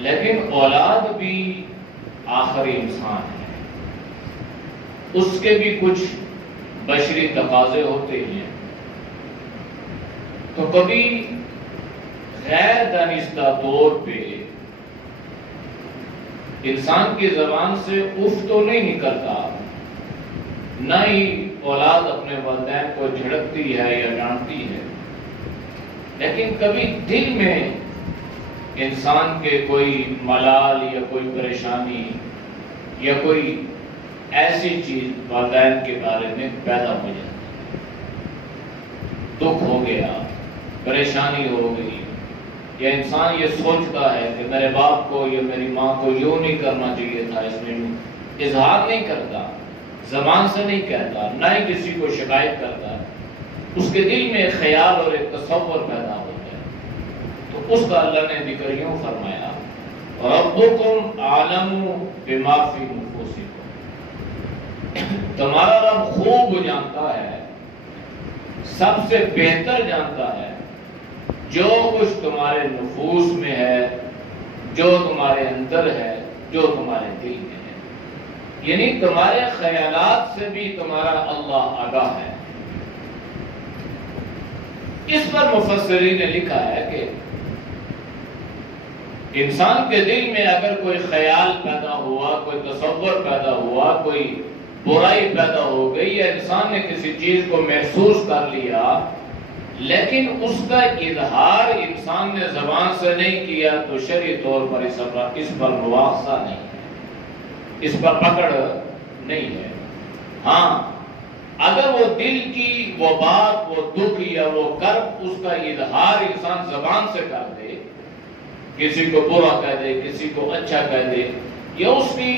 لیکن اولاد بھی آخری انسان ہے، اس کے بھی کچھ بشری تقاضے ہوتے ہیں، تو کبھی غیر دانستہ طور پہ انسان کی زبان سے اف تو نہیں نکلتا، نہ ہی اولاد اپنے والدین کو جھڑکتی ہے یا ڈانٹتی ہے، لیکن کبھی دل میں انسان کے کوئی ملال یا کوئی پریشانی یا کوئی ایسی چیز والدین کے بارے میں پیدا ہو جاتی ہے، دکھ ہو گیا، پریشانی ہو گئی، یا انسان یہ سوچتا ہے کہ میرے باپ کو یا میری ماں کو یوں نہیں کرنا چاہیے تھا، اس میں اظہار نہیں کرتا، زبان سے نہیں کہتا، نہ ہی کسی کو شکایت کرتا، اس کے دل میں ایک خیال اور ایک تصور پیدا ہوتا ہے، تو اس کا اللہ نے ذکر یوں فرمایا ربکم اعلم بما فی نفوسکم، تمہارا رب خوب جانتا ہے، سب سے بہتر جانتا ہے جو کچھ تمہارے نفوس میں ہے، جو تمہارے اندر ہے، جو تمہارے دل میں ہے، یعنی تمہارے خیالات سے بھی تمہارا اللہ آگاہ ہے۔ اس پر مفسرین نے لکھا ہے کہ انسان کے دل میں اگر کوئی خیال پیدا ہوا، کوئی تصور پیدا ہوا، کوئی برائی پیدا ہو گئی، یا انسان نے کسی چیز کو محسوس کر لیا لیکن اس کا اظہار انسان نے زبان سے نہیں کیا، تو شرعی طور پر اس پر مواخذہ نہیں ہے، اس پر پکڑ نہیں ہے۔ ہاں اگر وہ دل کی وہ بات، وہ دکھ یا وہ کرب، اس کا اظہار انسان زبان سے کر دے، کسی کو برا کہہ دے، کسی کو اچھا کہہ دے، یا اس کی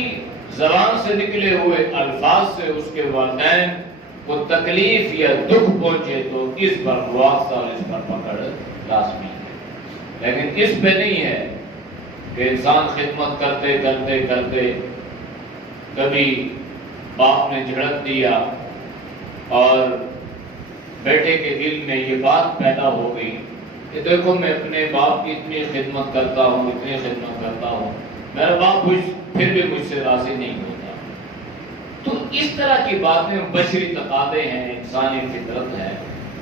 زبان سے نکلے ہوئے الفاظ سے اس کے والدین کو تکلیف یا دکھ پہنچے، تو اس پر مواخذہ اور اس پر پکڑ لازمی ہے۔ لیکن اس پہ نہیں ہے کہ انسان خدمت کرتے کرتے کرتے کبھی باپ نے جھڑک دیا اور بیٹے کے دل میں یہ بات پیدا ہو گئی کہ دیکھو میں اپنے باپ کی اتنی خدمت کرتا ہوں، اتنی خدمت کرتا ہوں، میرا باپ پھر بھی مجھ سے راضی نہیں ہوتا۔ تو اس طرح کی باتیں بشری تقاضے ہیں، انسانی فطرت ہے،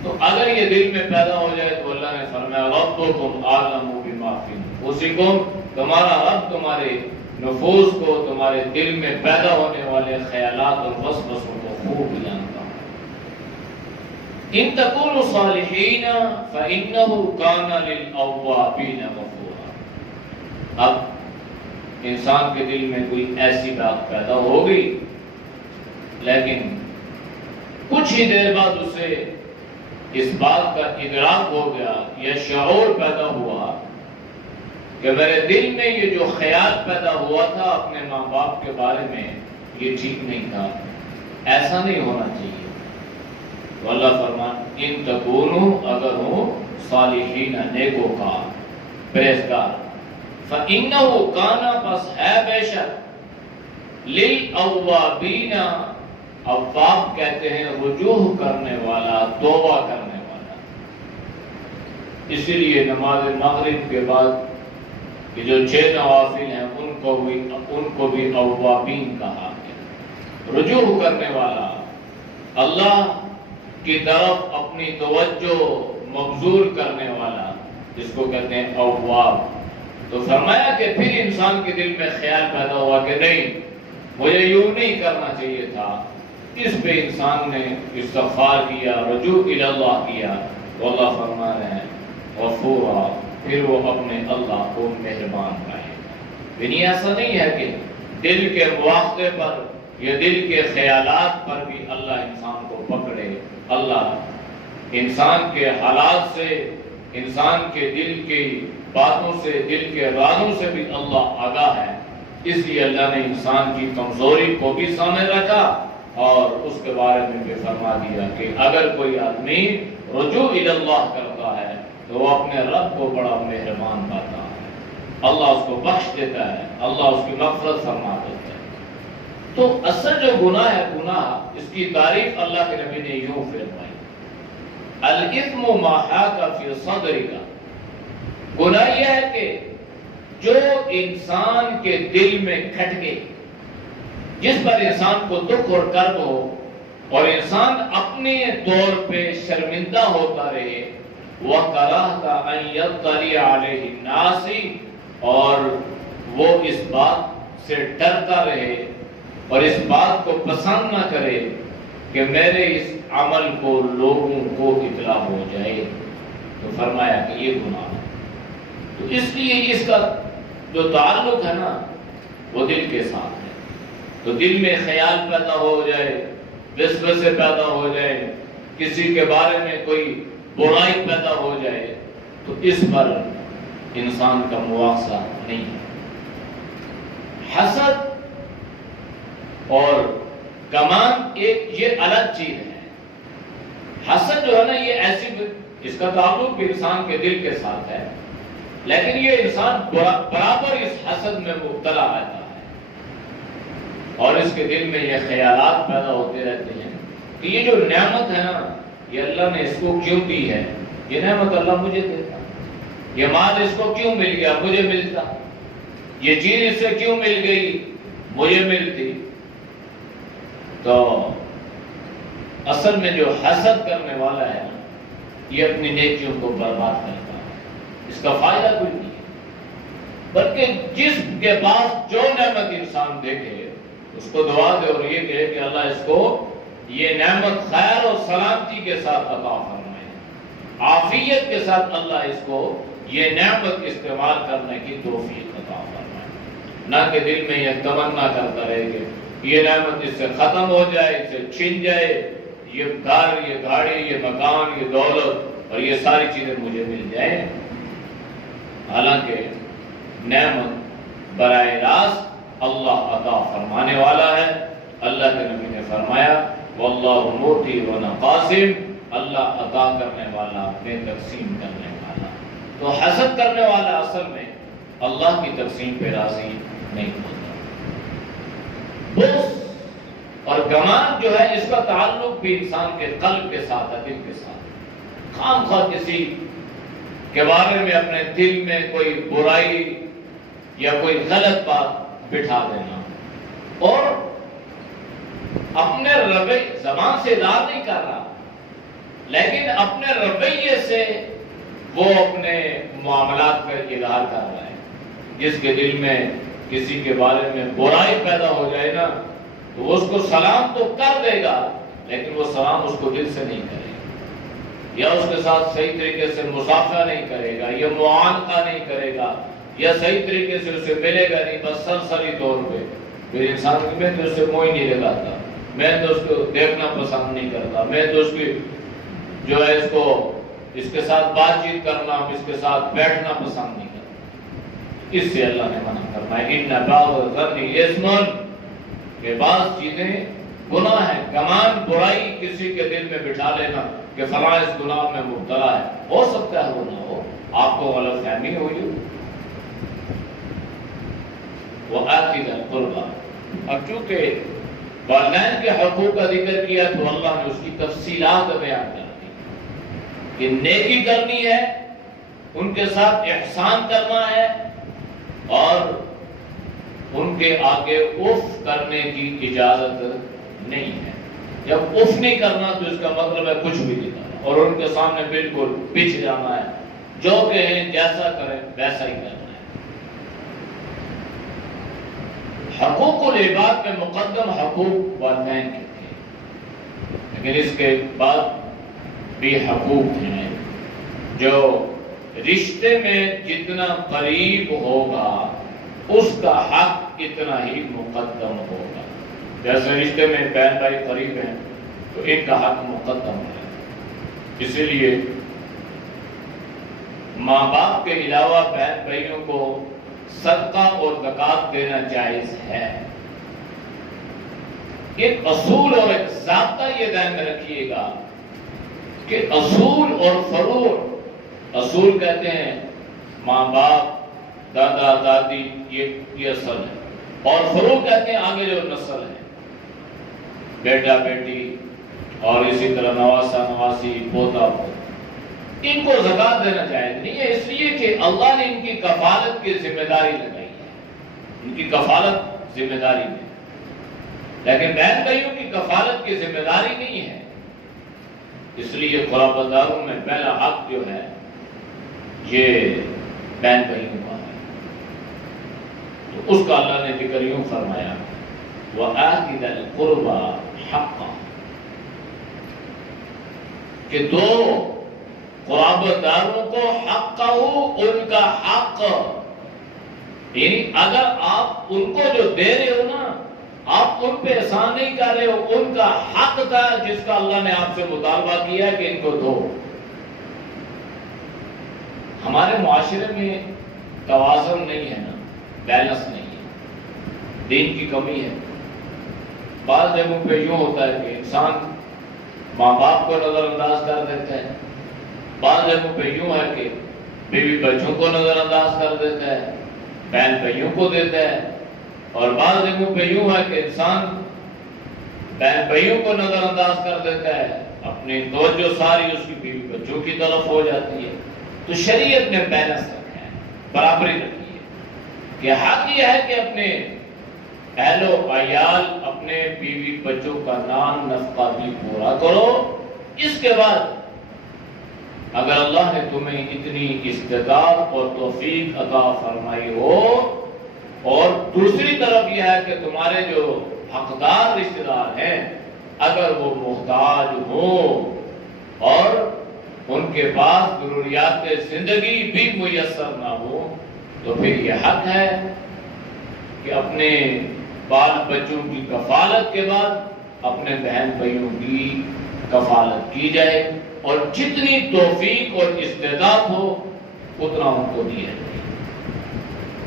تو اگر یہ دل میں پیدا ہو جائے تو اللہ نے فرمایا ربکم اعلم بما فی نفوسکم، تمہارا رب تمہارے نفوس کو، تمہارے دل میں پیدا ہونے والے خیالات اور وسوسوں کو خوب جانتا ہوں۔ ان تکونوا صالحین فانہ کان للأوابین غفورا۔ اب انسان کے دل میں کوئی ایسی بات پیدا ہو گئی، لیکن کچھ ہی دیر بعد اسے اس بات کا ادراک ہو گیا یا شعور پیدا ہوا کہ میرے دل میں یہ جو خیال پیدا ہوا تھا اپنے ماں باپ کے بارے میں، یہ ٹھیک نہیں تھا، ایسا نہیں ہونا چاہیے۔ تو اللہ فرمان ان تکونوا، اگر ہو صالحین، نیکوکار، پرہیزگار، فَإِنَّهُ كَانَ، پس ہے بے شک، لِلْأَوَّابِينَ، اواب کہتے ہیں رجوع کرنے والا، توبہ کرنے والا۔ اسی لیے نماز مغرب کے بعد کہ جو 6 نوافل ہیں ان کو بھی اوابین کہا ہے، رجوع کرنے والا، اللہ کی طرف اپنی توجہ مبذول کرنے والا، جس کو کہتے ہیں اواب۔ تو فرمایا کہ پھر انسان کے دل میں خیال پیدا ہوا کہ نہیں، مجھے یوں نہیں کرنا چاہیے تھا، اس پہ انسان نے استغفار کیا، رجوع الی اللہ کیا، تو اللہ فرما رہے ہیں غفورا، پھر وہ اپنے اللہ کو مہربان پائے۔ یعنی ایسا نہیں ہے کہ دل کے مواقع پر یا دل کے خیالات پر بھی اللہ انسان کو پکڑے۔ اللہ انسان کے حالات سے، انسان کے دل کی باتوں سے، دل کے ارادوں سے بھی اللہ آگاہ ہے، اس لیے اللہ نے انسان کی کمزوری کو بھی سامنے رکھا اور اس کے بارے میں بھی فرما دیا کہ اگر کوئی آدمی رجوع الی اللہ کرتا ہے تو وہ اپنے رب کو بڑا مہربان پاتا ہے، اللہ اس کو بخش دیتا ہے، اللہ اس کی مغفرت فرما دیتا ہے۔ تو اصل جو گناہ ہے، گناہ، اس کی تعریف اللہ کے نبی نے یوں فرمائی، الاثم ما حاک فی صدرک، گناہ یہ ہے کہ جو انسان کے دل میں کھٹکے، جس پر انسان کو دکھ اور کرب ہو اور انسان اپنے طور پہ شرمندہ ہوتا رہے، وَكَرَهْتَ أَن يَطَّلِعَ عَلَيْهِ النَّاسِ، اور وہ اس بات سے ڈرتا رہے اور اس بات کو پسند نہ کرے کہ میرے اس عمل کو لوگوں کو اطلاع ہو جائے، تو فرمایا کہ یہ گناہ ہے۔ تو اس لیے اس کا جو تعلق ہے نا وہ دل کے ساتھ ہے۔ تو دل میں خیال پیدا ہو جائے، وسوسے پیدا ہو جائے، کسی کے بارے میں کوئی برائی پیدا ہو جائے، تو اس پر انسان کا مواخذہ نہیں ہے۔ حسد اور گمان یہ الگ چیز ہے۔ حسد جو ہے نا یہ ایسی، اس کا تعلق بھی انسان کے دل کے ساتھ ہے، لیکن یہ انسان برابر اس حسد میں مبتلا رہتا ہے اور اس کے دل میں یہ خیالات پیدا ہوتے رہتے ہیں کہ یہ جو نعمت ہے نا یہ اللہ نے اس کو کیوں دی ہے، یہ نعمت اللہ مجھے دیتا، یہ مال اس کو کیوں مل گیا مجھے ملتا، یہ چیز اس سے کیوں مل گئی مجھے ملتی۔ تو اصل میں جو حسد کرنے والا ہے نا یہ اپنی نیکیوں کو برباد کرتا ہے، اس کا فائدہ کوئی نہیں ہے، بلکہ جس کے پاس جو نعمت انسان دیکھے اس کو دعا دے اور یہ کہے کہ اللہ اس کو یہ نعمت خیر اور سلامتی کے ساتھ عطا فرمائے، عافیت کے ساتھ اللہ اس کو یہ نعمت استعمال کرنے کی توفیق عطا فرمائے، نہ کہ دل میں یہ تمنا کرتا رہے کہ یہ نعمت اس سے ختم ہو جائے، اس سے چھن جائے، یہ گھر، یہ گاڑی، یہ مکان، یہ دولت اور یہ ساری چیزیں مجھے مل جائیں۔ حالانکہ نعمت براہ راست اللہ عطا فرمانے والا ہے۔ اللہ کے نبی نے فرمایا واللہ موتی و نہ قاسم، اللہ عطا کرنے والا بے تقسیم کرنے والا۔ تو حسد کرنے والا اصل میں اللہ کی تقسیم پہ راضی نہیں ہوتا۔ بغض اور گمان جو ہے اس کا تعلق بھی انسان کے قلب کے ساتھ ہے، دل کے ساتھ۔ خام خواہ کسی کے بارے میں اپنے دل میں کوئی برائی یا کوئی غلط بات بٹھا دینا اور اپنے رویے، زبان سے اظہار نہیں کر رہا لیکن اپنے رویے سے وہ اپنے معاملات کا اظہار کر رہا ہے۔ جس کے دل میں کسی کے بارے میں برائی پیدا ہو جائے نا تو وہ اس کو سلام تو کر دے گا لیکن وہ سلام اس کو دل سے نہیں کرے گا، یا اس کے ساتھ صحیح طریقے سے مصافحہ نہیں کرے گا، یا معانقہ نہیں کرے گا، یا صحیح طریقے سے اسے ملے گا نہیں، بس سرسری طور پہ۔ پھر انسان میں تو اس سے موہ نہیں لگاتا، میں تو اس کو دیکھنا پسند نہیں کرتا، میں تو اس کی جو ہے اس کے ساتھ بات چیت کرنا، اس کے ساتھ بیٹھنا پسند نہیں کرتا۔ اس سے اللہ نے منع فرمایا ان بعض الظن اثم، کہ بعض چیزیں گناہ ہے۔ گمان، برائی کسی کے دل میں بٹھا لینا کہ فلاں اس گناہ میں مبتلا ہے، ہو سکتا ہے وہ نہ ہو، آپ کو غلط فہمی ہوئی ہو۔ وآتِ ذی القربى، اب چونکہ والدین کے حقوق کا ذکر کیا تو اللہ نے اس کی تفصیلات بیان کر دی کہ نیکی کرنی ہے، ان کے ساتھ احسان کرنا ہے اور ان کے آگے اف کرنے کی اجازت نہیں ہے۔ جب اف نہیں کرنا تو اس کا مطلب ہے کچھ بھی نہیں کرنا، اور ان کے سامنے بالکل پچھ جانا ہے، جو کہیں جیسا کریں ویسا ہی کرنا ہے۔ حقوق العباد میں مقدم حقوق والدین کے تھے، لیکن اس کے بعد بھی حقوق ہیں جو رشتے میں جتنا قریب ہوگا اس کا حق اتنا ہی مقدم ہوگا۔ جیسے رشتے میں بہن بھائی قریب ہیں تو ان کا حق مقدم ہے، اسی لیے ماں باپ کے علاوہ بہن بھائیوں کو صدقہ اور زکوٰۃ دینا جائز ہے۔ ایک اصول اور ایک ضابطہ یہ ذہن میں رکھیے گا کہ اصول اور فروع، اصول کہتے ہیں ماں باپ، دادا دادی، یہ اصل ہے، اور فروع کہتے ہیں آگے جو نسل ہے، بیٹا بیٹی اور اسی طرح نواسا نواسی، پوتا پوتا۔ ان کو زکوٰۃ دینا جائز نہیں ہے، اس لیے کہ اللہ نے ان کی کفالت کی ذمہ داری لگائی ہے، ان کی کفالت ذمہ داری میں، لیکن بہن بھائیوں کی کفالت کی ذمہ داری نہیں ہے، اس لیے قرابت داروں میں پہلا حق جو ہے یہ بہن بھائیوں کا ہے، تو اس کا اللہ نے ذکر یوں فرمایا وَآتِ ذَا الْقُرْبَى حَقًّا، کہ دو قرابت داروں کو حق ہو، ان کا حق، یعنی اگر آپ ان کو جو دے رہے ہو نا، آپ ان پہ احسان نہیں کر رہے ہو، ان کا حق تھا جس کا اللہ نے آپ سے مطالبہ کیا کہ ان کو دو۔ ہمارے معاشرے میں توازن نہیں ہے نا، بیلنس نہیں ہے، دین کی کمی ہے۔ بعض جگہوں پہ یوں ہوتا ہے کہ انسان ماں باپ کو نظر انداز کر دیتا ہے، بعض جگہوں پہ یوں ہے کہ بیوی بچوں کو نظر انداز کر دیتا ہے، بہن بھائیوں کو دیتا ہے، اور بعض جگہوں پہ یوں ہے کہ انسان بہن بھائیوں کو نظر انداز کر دیتا ہے، اپنی توجہ ساری اس کی بیوی بچوں کی طرف ہو جاتی ہے۔ تو شریعت نے بیلنس رکھا ہے، برابری رکھی ہے کہ حق یہ ہے کہ اپنے اہل و عیال، اپنے بیوی بچوں کا نان نفقہ بھی پورا کرو۔ اس کے بعد اگر اللہ نے تمہیں اتنی استطاعت اور توفیق عطا فرمائی ہو، اور دوسری طرف یہ ہے کہ تمہارے جو حقدار رشتہ دار ہیں اگر وہ محتاج ہوں اور ان کے پاس ضروریات زندگی بھی میسر نہ ہو، تو پھر یہ حق ہے کہ اپنے بال بچوں کی کفالت کے بعد اپنے بہن بھائیوں کی کفالت کی جائے، اور جتنی توفیق اور استعداد ہو اتنا ان کو دیا جائے۔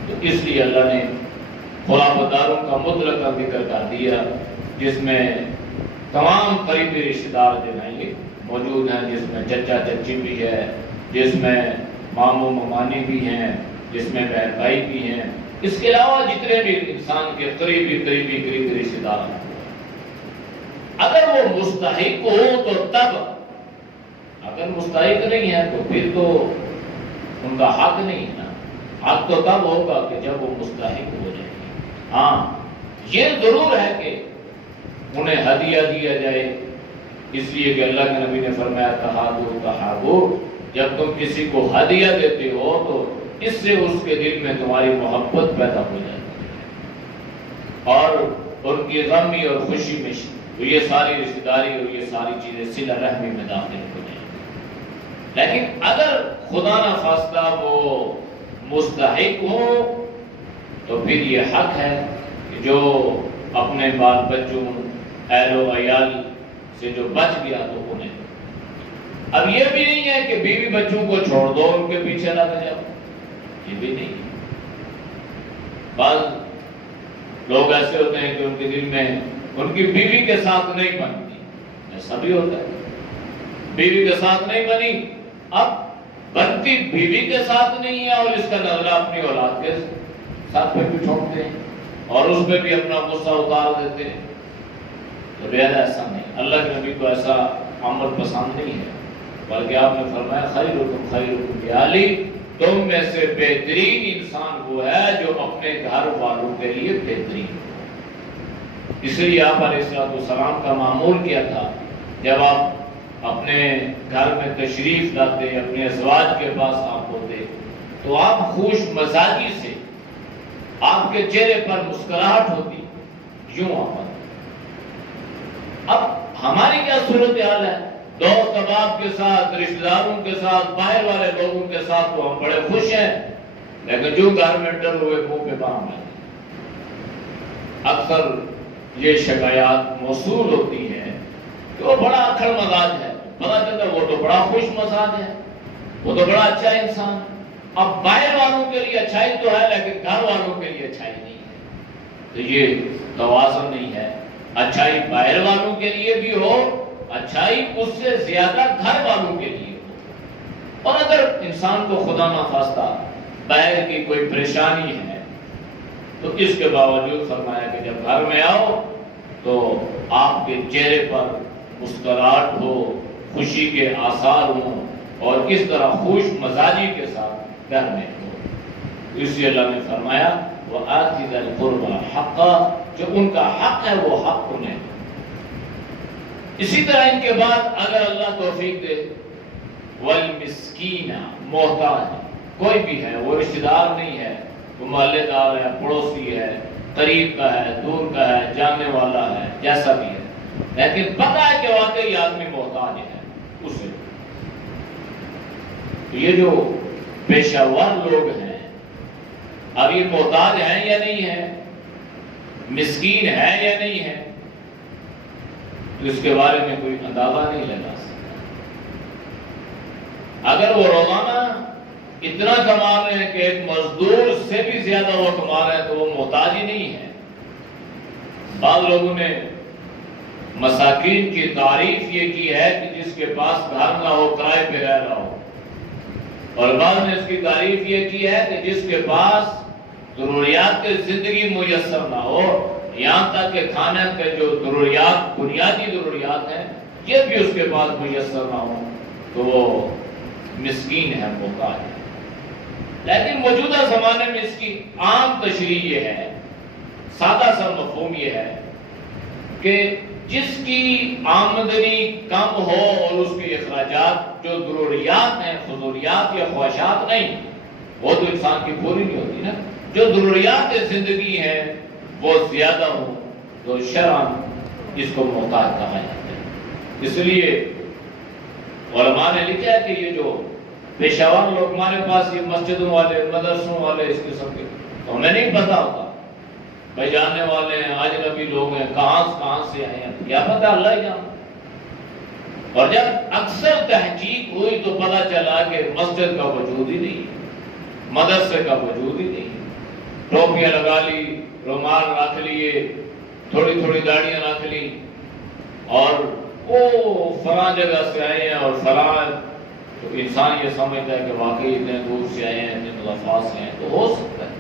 تو اس لیے اللہ نے قرابت داروں کا مطلقہ ذکر کر دیا، جس میں تمام قریبی رشتہ دار جو ہیں یہ موجود ہیں، جس میں چچا چچی بھی ہے، جس میں ماموں ممانی بھی ہیں، جس میں بہن بھائی بھی ہیں، اس کے علاوہ جتنے بھی انسان کے قریبی رشتہ دار ہیں، اگر وہ مستحق ہو تو تب، اگر مستحق نہیں ہے تو پھر تو ان کا حق نہیں ہے نا، حق تو تب ہوگا کہ جب وہ مستحق ہو جائے۔ ہاں یہ ضرور ہے کہ انہیں ہدیہ دیا جائے، اس لیے کہ اللہ کے نبی نے فرمایا تحابو تحابو، جب تم کسی کو ہدیہ دیتے ہو تو اس سے اس کے دل میں تمہاری محبت پیدا ہو جاتی ہے، اور ان کی غمی اور خوشی میں یہ ساری رشتہ داری اور یہ ساری چیزیں صلہ رحمی میں داخل ہو جائیں۔ لیکن اگر خدا نہ خواستہ وہ مستحق ہو تو پھر یہ حق ہے کہ جو اپنے بال بچوں اہل و عیال سے جو بچ گیا تو انہیں، اب یہ بھی نہیں ہے کہ بیوی بچوں کو چھوڑ دو ان کے پیچھے لگ جاؤ، یہ بھی نہیں ہے۔ بعض لوگ ایسے ہوتے ہیں کہ ان کے دل میں ان کی بیوی کے ساتھ نہیں بنتی، ایسا بھی ہوتا ہے، بیوی کے ساتھ نہیں بنی، اب بنتی بیوی کے ساتھ نہیں ہے، اور اس کا نظرہ اپنی اولاد کے ساتھ پہ بھی چھوڑتے ہیں اور اس پہ بھی اپنا غصہ اتار دیتے ہیں۔ تو بہت ایسا نہیں، اللہ کے نبی کو ایسا عمل پسند نہیں ہے، بلکہ آپ نے فرمایا خیرکم خیرکم لأہلہ، تم میں سے بہترین انسان وہ ہے جو اپنے گھر والوں کے لیے بہترین ہو۔ اس لیے آپ علیہ السلام کا معمول کیا تھا، جب آپ اپنے گھر میں تشریف لاتے، اپنے ازواج کے پاس آپ ہوتے، تو آپ خوش مزاجی سے، آپ کے چہرے پر مسکراہٹ ہوتی، یوں آپ آتے۔ اب ہماری کیا صورتحال ہے؟ دوست احباب کے ساتھ، رشتہ داروں کے ساتھ، باہر والے لوگوں کے ساتھ تو ہم بڑے خوش ہیں، لیکن جو گھر میں ڈر ہوئے منہ پہ بام ہے۔ اکثر یہ شکایات موصول ہوتی ہے کہ وہ بڑا اکھڑ مزاج ہے، پتہ چلتا ہے وہ تو بڑا خوش مزاج ہے، وہ تو بڑا اچھا انسان۔ اب باہر والوں کے لیے اچھائی تو ہے لیکن گھر والوں کے لیے اچھائی نہیں ہے، تو یہ توازن نہیں ہے۔ اچھائی باہر والوں کے لیے بھی ہو، اچھائی اس سے زیادہ گھر والوں کے لیے ہو، اور اگر انسان کو خدا نخواستہ باہر کی کوئی پریشانی ہے تو اس کے باوجود فرمایا کہ جب گھر میں آؤ تو آپ کے چہرے پر مسکراہٹ ہو، خوشی کے آثار ہوں، اور کس طرح خوش مزاجی کے ساتھ گھر میں ہو۔ اس لیے اللہ نے فرمایا وَآتِ ذَا الْقُرْبَى حَقًّا، جو ان کا حق ہے وہ حق انہیں۔ اسی طرح ان کے بعد اگر اللہ توفیق دے وَالْمِسْكِينَ، محتاج کوئی بھی ہے، وہ رشتہ دار نہیں ہے، وہ محلے دار ہے، پڑوسی ہے، قریب کا ہے، دور کا ہے، جاننے والا ہے، جیسا بھی ہے، لیکن پتہ ہے کہ واقعی آدمی محتاج ہے اسے۔ یہ جو پیشہ ور لوگ ہیں اب یہ محتاج ہیں یا نہیں ہیں، مسکین ہے یا نہیں ہے، تو اس کے بارے میں کوئی اندازہ نہیں لگا سکتا۔ اگر وہ روزانہ اتنا کما رہے ہیں کہ ایک مزدور سے بھی زیادہ وہ کما رہے ہیں تو وہ محتاج ہی نہیں ہے۔ بعض لوگوں نے مساکین کی تعریف یہ کی ہے کہ جس کے پاس گھر نہ ہو، کرائے پہ رہ رہا ہو، اور بعض نے اس کی تعریف یہ کی ہے کہ جس کے پاس ضروریات کی زندگی میسر نہ ہو، یہاں تک کہ کھانے کے جو ضروریات، بنیادی ضروریات ہیں، یہ بھی اس کے پاس میسر نہ ہو، تو وہ مسکین ہے، محتاج ہے۔ لیکن موجودہ زمانے میں اس کی عام تشریح یہ ہے، سادہ سا مفہوم یہ ہے کہ جس کی آمدنی کم ہو اور اس کے اخراجات جو ضروریات ہیں، فضولیات یا خواہشات نہیں، وہ تو انسان کی پوری نہیں ہوتی نا، جو ضروریات زندگی ہیں وہ زیادہ ہوں تو شرعاً اس کو محتاج کہا جاتا ہے۔ اس لیے علماء نے لکھا ہے کہ یہ جو پیشہ ور لوگ ہمارے پاس، یہ مسجدوں والے، مدرسوں والے، اس قسم کے، تو ہمیں نہیں پتا ہوتا، بھائی جاننے والے ہیں، اجنبی لوگ ہیں، کہاں سے آئے ہیں، کیا پتا، اللہ ہی جانتا۔ اور جب اکثر تحقیق ہوئی تو پتا چلا کہ مسجد کا وجود ہی نہیں، مدرسے کا وجود ہی نہیں، ٹوپیاں لگا لی، رومال رکھ لیے، تھوڑی تھوڑی داڑیاں رکھ لی، اور وہ فلاں جگہ سے آئے ہیں اور فلاں، تو انسان یہ سمجھتا ہے کہ واقعی اتنے دور سے آئے ہیں، اتنے مضافات سے آئے ہیں، تو ہو سکتا ہے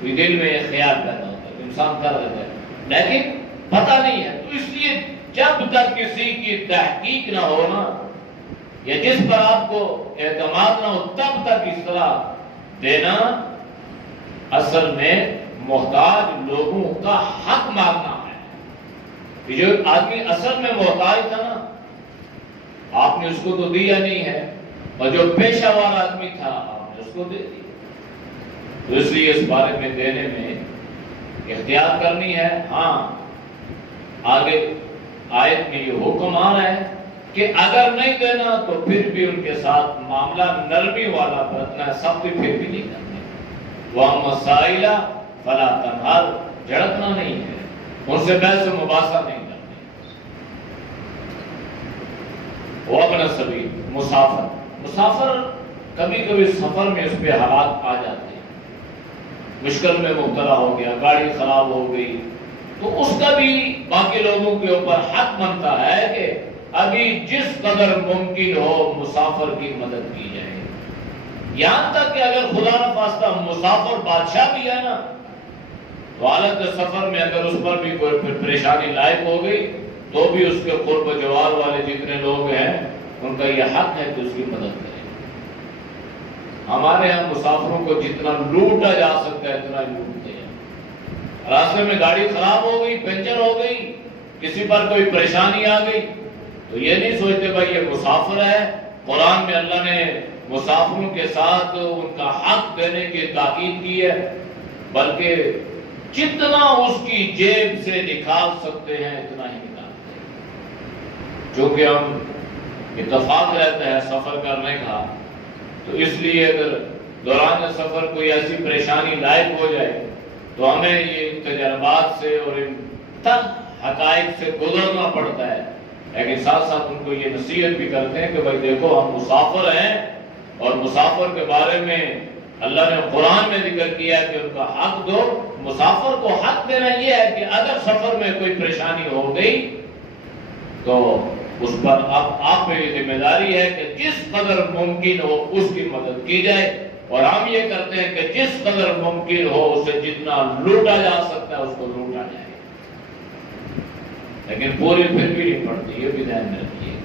کوئی دل میں یہ خیال پیدا ہوتا ہے، انسان کر دیتا ہے، لیکن پتہ نہیں ہے۔ تو اس لیے جب تک کسی کی تحقیق نہ ہو نا، یا جس پر آپ کو اعتماد نہ ہو، تب تک اس طرح دینا اصل میں محتاج لوگوں کا حق مانگنا ہے۔ کہ جو آدمی اصل میں محتاج تھا نا، آپ نے اس کو تو دیا نہیں ہے، اور جو پیشہ ور آدمی تھا آپ نے اس کو دے دیا۔ تو اس لیے اس بارے میں دینے میں احتیاط کرنی ہے۔ ہاں، آگے آیت میں یہ حکم آ رہا ہے کہ اگر نہیں دینا تو پھر بھی ان کے ساتھ معاملہ نرمی والا برتنا ہے، سختی پھر بھی نہیں کرنی۔ وَأَمَّا السَّائِلَ فَلَا تَنْهَرْ، جھڑکنا نہیں ہے، ان سے بحث و مباحثہ نہیں کرنی۔ وَابْنَ السَّبِيلِ، مسافر کبھی کبھی سفر میں اس پہ حالات آ جاتے ہیں، مشکل میں مبتلا ہو گیا، گاڑی خراب ہو گئی، تو اس کا بھی باقی لوگوں کے اوپر حق بنتا ہے کہ ابھی جس قدر ممکن ہو مسافر کی مدد کی جائے۔ یہاں تک کہ اگر خدا نخواستہ مسافر بادشاہ بھی ہے نا، تو حالت سفر میں اگر اس پر بھی کوئی پریشانی لاحق ہو گئی تو بھی اس کے قرب و جوار والے جتنے لوگ ہیں ان کا یہ حق ہے کہ اس کی مدد کریں۔ ہمارے ہاں مسافروں کو جتنا لوٹا جا سکتا ہے اتنا لوٹتے ہیں۔ راستے میں گاڑی خراب ہو گئی، پنچر ہو گئی، کسی پر کوئی پریشانی آ گئی تو یہ نہیں سوچتے بھائی یہ مسافر ہے۔ قرآن میں اللہ نے مسافروں کے ساتھ ان کا حق دینے کی تاکید کی ہے، بلکہ جتنا اس کی جیب سے نکال سکتے ہیں اتنا ہی نکالتے ہیں۔ چونکہ ہم اتفاق رہتا ہے سفر کرنے کا، تو اس لیے اگر دوران سفر کوئی ایسی پریشانی لاحق ہو جائے تو ہمیں یہ تجربات سے اور ان تک حقائق سے گزرنا پڑتا ہے، لیکن ساتھ ساتھ ان کو یہ نصیحت بھی کرتے ہیں کہ بھائی دیکھو ہم مسافر ہیں، اور مسافر کے بارے میں اللہ نے قرآن میں ذکر کیا ہے کہ ان کا حق دو۔ مسافر کو حق دینا یہ ہے کہ اگر سفر میں کوئی پریشانی ہو گئی تو اس پر اب آپ پہ یہ ذمہ داری ہے کہ جس قدر ممکن ہو اس کی مدد کی جائے، اور ہم یہ کرتے ہیں کہ جس قدر ممکن ہو اسے جتنا لوٹا جا سکتا ہے اس کو لوٹا جائے، لیکن پوری پھر بھی نہیں پڑتی، یہ بھی ذہن میں رکھیے۔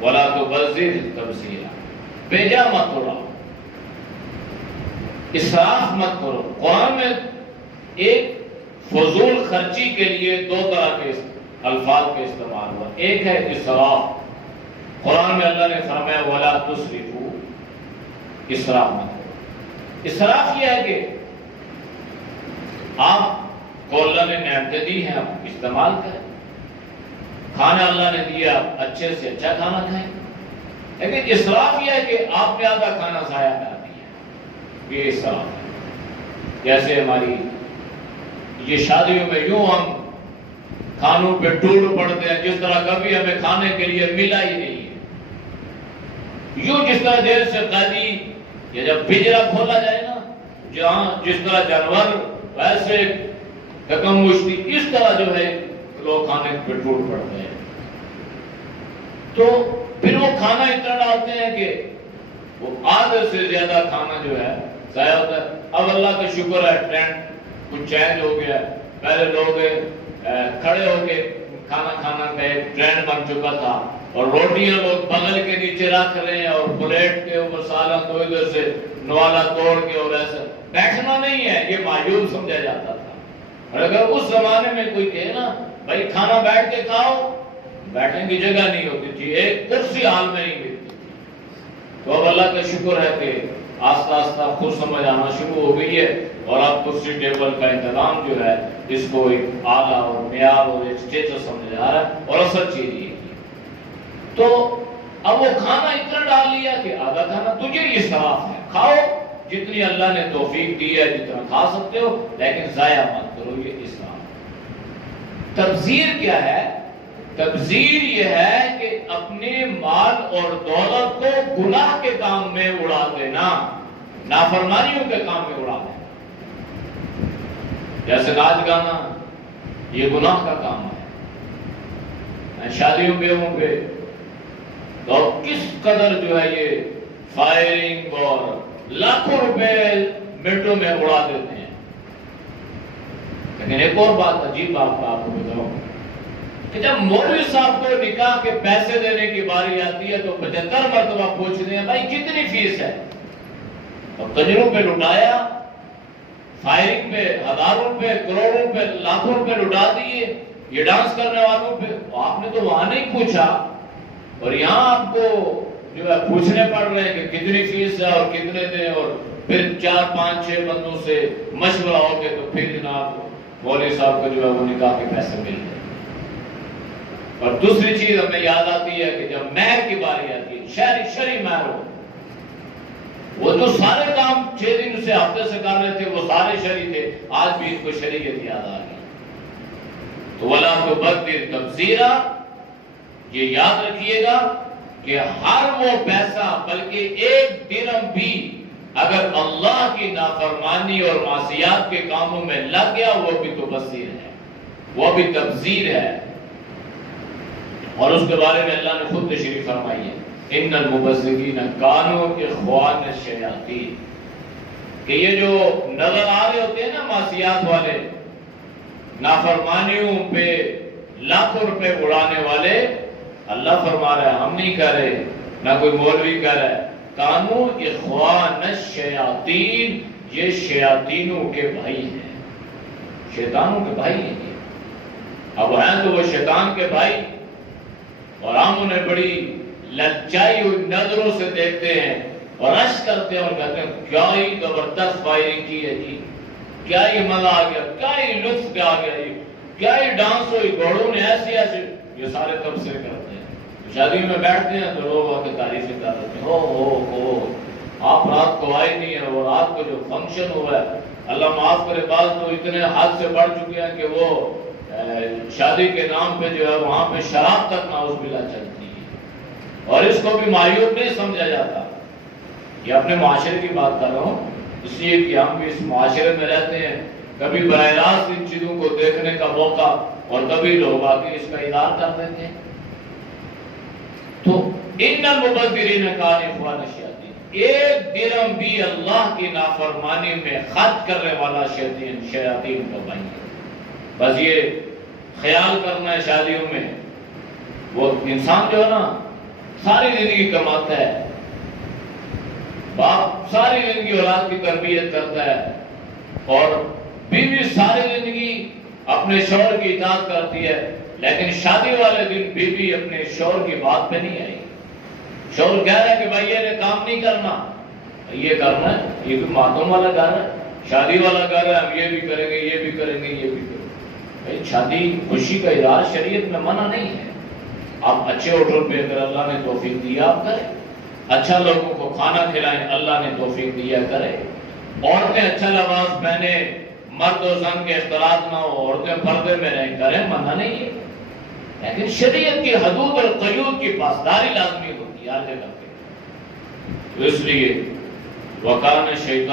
ولا تبذر تبذیرا، بیجا مت اڑاؤ، اسراف مت کرو۔ قرآن میں ایک فضول خرچی کے لیے دو طرح کے الفاظ کا استعمال ہوا۔ ایک ہے اسراف، قرآن میں اللہ نے فرمایا ولا تسرفوا، اسراف مت کرو۔ اسراف یہ ہے کہ آپ کو اللہ نے نعمتیں دی ہیں، آپ استعمال کریں، کھانا اللہ نے دیا، اچھے سے اچھا کھانا کھائیں، لیکن اسراف یہ ہے کہ آپ نے آدھا کھانا ضائع کر دیا، یہ اسراف ہے۔ جیسے ہماری یہ شادیوں میں یوں ہم کھانوں پہ ٹوٹ پڑتے ہیں جس طرح کبھی ہمیں کھانے کے لیے ملا ہی نہیں ہے۔ یوں جس طرح دیر سے قیدی یا جب پنجرا کھولا جائے نا، جہاں جس طرح جانور ویسے رقم مشتی، اس طرح جو ہے لوگ کھانے پہ ٹوٹ پڑتے ہیں، تو پھر وہ کھانا اتنا ڈالتے ہیں کہ وہ آدھے سے زیادہ کھانا جو ہے ضائع ہوتا ہے۔ اب اللہ کا شکر ہے ٹرینڈ کچھ چینج ہو گیا، پہلے لوگ کھڑے ہو کے کھانا کھانا کا ایک ٹرینڈ بن چکا تھا، اور روٹیاں لوگ بغل کے نیچے رکھ رہے ہیں اور پلیٹ کے اوپر سالن تو ادھر سے نوالا توڑ کے، اور ایسا بیٹھنا نہیں ہے، یہ معیوب سمجھا جاتا تھا۔ اور اگر اس زمانے میں کوئی کہے نا بھائی کھانا بیٹھ کے کھاؤ، بیٹھنے کی جگہ نہیں ہوتی تھی، ایک کرسی حال میں نہیں ملتی تھی۔ تو اب اللہ کا شکر ہے کہ آہستہ آہستہ خود سمجھ آنا شروع ہو گئی ہے، اور اب کرسی ٹیبل کا انتظام جو ہے اس کو ایک اعلیٰ اور معیار اور ایک اسٹیٹس سمجھا جا رہا ہے، اور اصل چیز یہ ہے۔ تو اب وہ کھانا اتنا ڈال لیا کہ آدھا کھانا تجھے اسراف ہے، کھاؤ جتنی اللہ نے توفیق دی ہے جتنا کھا سکتے ہو، لیکن ضائع مت کرو، یہ اسراف۔ تبذیر کیا ہے؟ تبذیر یہ ہے کہ اپنے مال اور دولت کو گناہ کے کام میں اڑا دینا، نافرمانیوں کے کام میں اڑا دینا۔ جیسے ناچ گانا، یہ گناہ کا کام ہے۔ شادیوں بیاہوں پہ تو کس قدر جو ہے یہ فائرنگ اور لاکھوں روپے منٹوں میں اڑا دیتے ہیں۔ لیکن ایک اور بات عجیب آپ کو بتاؤں کہ جب مولوی صاحب کو نکاح کے پیسے دینے کی باری آتی ہے تو 75 مرتبہ پوچھتے ہیں بھائی کتنی فیس ہے، اور تجربوں پہ لٹایا، فائرنگ پہ ہزاروں پہ، کروڑوں پہ، لاکھوں روپے لٹا دیے یہ ڈانس کرنے والوں پہ۔ آپ نے تو وہاں نہیں پوچھا، اور یہاں آپ کو جو ہے پوچھنے پڑ رہے ہیں کہ کتنی فیس ہے اور کتنے دیں، اور پھر 4 5 6 بندوں سے مشورہ ہو کے تو پھر جناب مولوی صاحب کو جو ہے وہ نکاح کے پیسے مل گئے۔ اور دوسری چیز ہمیں یاد آتی ہے کہ جب مہر کی باری آتی ہے، شرعی مہر ہو، وہ جو سارے کام 6 دن سے ہفتے سے کر رہے تھے وہ سارے شرعی تھے، آج بھی ان کو شریعت یاد آ گئی۔ تو وَلَا تُبَذِّرْ تَبْذِيرًا، یہ یاد رکھیے گا کہ ہر وہ پیسہ بلکہ 1 درہم بھی اگر اللہ کی نافرمانی اور معصیات کے کاموں میں لگ گیا وہ بھی تبذیر ہے، وہ بھی تبذیر ہے۔ اور اس کے بارے میں اللہ نے خود تشریح فرمائی ہے، ان المبذرین کانوا اخوان الشیاطین، کہ یہ جو نظر آ رہے ہوتے ہیں نا معصیات والے، نافرمانیوں پہ لاکھوں روپے اڑانے والے، اللہ فرما رہا ہے ہم نہیں کہہ رہے، نہ کوئی مولوی کہہ رہا ہے، کانوا اخوان الشیاطین، یہ شیاطینوں کے بھائی ہیں، شیطانوں کے بھائی ہیں یہ۔ اب ہیں تو وہ شیطان کے بھائی، اور ہم انہیں بڑی لچائی ہوئی نظروں سے دیکھتے ہیں اور اشک کرتے ہیں اور کہتے ہیں کیا ہی زبردست فائرنگ کی ہے جی، کیا ہی مزہ آ گیا، کیا ہی لطف آ گیا جی، کیا ہی ڈانس ہوئی، گھوڑوں نے ایسے ایسے، یہ سارے تبصرے کرتے ہیں۔ شادیوں میں بیٹھتے ہیں تو لوگ آ کے تعریفیں کر دیتے ہیں، ہو آپ رات کو آئے نہیں ہیں، اور رات کو جو فنکشن ہوا ہے اللہ معاف کرے، بعض تو اتنے حد سے بڑھ چکے ہیں کہ وہ شادی کے نام پہ جو ہے وہاں پہ شراب تک نعوذ باللہ چلتی ہے، اور اس کو بھی معیوب نہیں سمجھا جاتا۔ یہ اپنے معاشرے کی بات کر رہا ہوں، اس لیے کہ ہم بھی اس معاشرے میں رہتے ہیں، کبھی براہ راست ان چیزوں کو دیکھنے کا موقع اور کبھی لوگ آ کے اس کا اظہار کر دیتے ہیں۔ تو ان المبذرین کانوا اخوان الشیاطین، 1 درہم بھی اللہ کی نافرمانی میں خرچ کرنے والا شیاطین کا بھائی ہے۔ بس یہ خیال کرنا ہے شادیوں میں، وہ انسان جو ہے نا ساری زندگی کماتا ہے، باپ ساری زندگی اولاد کی تربیت کرتا ہے، اور بیوی ساری زندگی اپنے شوہر کی اطاعت کرتی ہے، لیکن شادی والے دن بیوی اپنے شوہر کی بات پہ نہیں آئی۔ شوہر کہہ رہا ہے کہ بھائی یہ کام نہیں کرنا، یہ کرنا ہے، یہ بھی ماتم والا گھر ہے، شادی والا گھر ہے، ہم یہ بھی کریں گے، یہ بھی کریں گے، یہ بھی کریں گے۔ بھائی شادی خوشی کا اظہار شریعت میں منع نہیں ہے۔ آپ اچھے ہوٹل پہ اگر اللہ نے توفیق دیا آپ کریں، اچھا لوگوں کو کھانا کھلائیں، اللہ نے توفیق دیا کریں، عورتیں اچھا لباس پہنے، مرد و زن کے اختلاط نہ ہو، عورتیں پردے میں رہیں، کریں، منع نہیں ہے، لیکن شریعت کی حدود اور قیود کی پاسداری لازمی ہوتی ہے ہر جگہ پہ۔ تو اس لیے وَقَانَ الشَّيْطَانُ